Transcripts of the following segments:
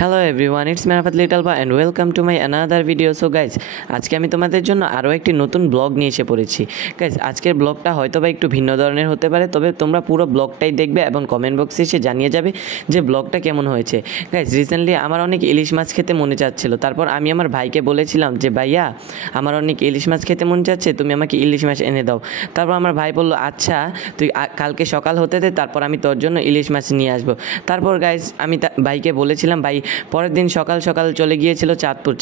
Hello everyone, it's মেরাফাত little বা and welcome to my another video. So guys, আজকে আমি তোমাদের জন্য আরও একটি নতুন ব্লগ নিয়ে এসে পড়েছি। গাইজ, আজকের ব্লগটা হয়তো বা একটু ভিন্ন ধরনের হতে পারে, তবে তোমরা পুরো ব্লগটাই দেখবে এবং কমেন্ট বক্সে এসে জানিয়ে যাবে যে ব্লগটা কেমন হয়েছে। গাইজ, রিসেন্টলি আমার অনেক ইলিশ মাছ খেতে মনে চাচ্ছিল। তারপর আমি আমার ভাইকে বলেছিলাম যে ভাইয়া, আমার অনেক ইলিশ মাছ খেতে মনে চাচ্ছে, তুমি আমাকে ইলিশ মাছ এনে দাও। তারপর আমার ভাই বললো আচ্ছা, তুই কালকে সকাল হতে দে, তারপর আমি তোর জন্য ইলিশ মাছ নিয়ে আসবো। তারপর গাইজ, আমি ভাইকে বলেছিলাম, ভাই পরের দিন সকাল সকাল চলে গিয়েছিল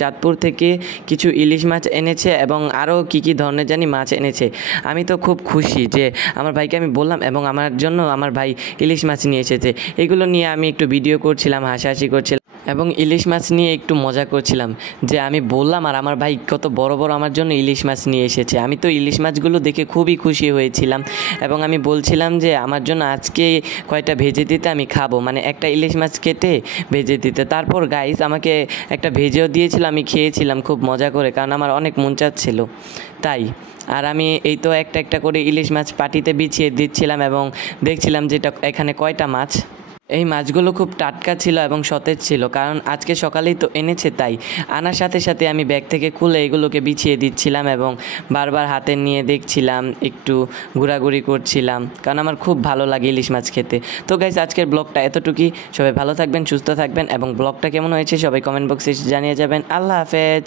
চাঁদপুর থেকে কিছু ইলিশ মাছ এনেছে এবং আরও কী ধরনের জানি মাছ এনেছে। আমি তো খুব খুশি যে আমার ভাইকে আমি বললাম এবং আমার জন্য আমার ভাই ইলিশ মাছ নিয়ে এসেছে। এগুলো নিয়ে আমি একটু ভিডিও করছিলাম, হাসাহাসি করছিলাম এবং ইলিশ মাছ নিয়ে একটু মজা করছিলাম যে আমি বললাম আর আমার ভাই কত বড় বড় আমার জন্য ইলিশ মাছ নিয়ে এসেছে। আমি তো ইলিশ মাছগুলো দেখে খুবই খুশি হয়েছিলাম এবং আমি বলছিলাম যে আমার জন্য আজকে কয়টা ভেজে দিতে, আমি খাবো, মানে একটা ইলিশ মাছ কেটে ভেজে দিতে। তারপর গাইস আমাকে একটা ভেজেও দিয়েছিল, আমি খেয়েছিলাম খুব মজা করে, কারণ আমার অনেক মন চাচ্ছিল তাই। আর আমি এই তো একটা একটা করে ইলিশ মাছ পাটিতে বিছিয়ে দিচ্ছিলাম এবং দেখছিলাম যে এখানে কয়টা মাছ। এই মাছগুলো খুব টাটকা ছিল এবং সতেজ ছিল, কারণ আজকে সকালেই তো এনেছে, তাই আনার সাথে সাথে আমি ব্যাগ থেকে খুলে এগুলোকে বিছিয়ে দিচ্ছিলাম এবং বারবার হাতে নিয়ে দেখছিলাম, একটু ঘোরাঘুরি করছিলাম, কারণ আমার খুব ভালো লাগে ইলিশ মাছ খেতে। তো গাইস, আজকের ব্লগটা এতটুকুই। সবাই ভালো থাকবেন, সুস্থ থাকবেন এবং ব্লগটা কেমন হয়েছে সবাই কমেন্ট বক্সে জানিয়ে যাবেন। আল্লাহ হাফেজ।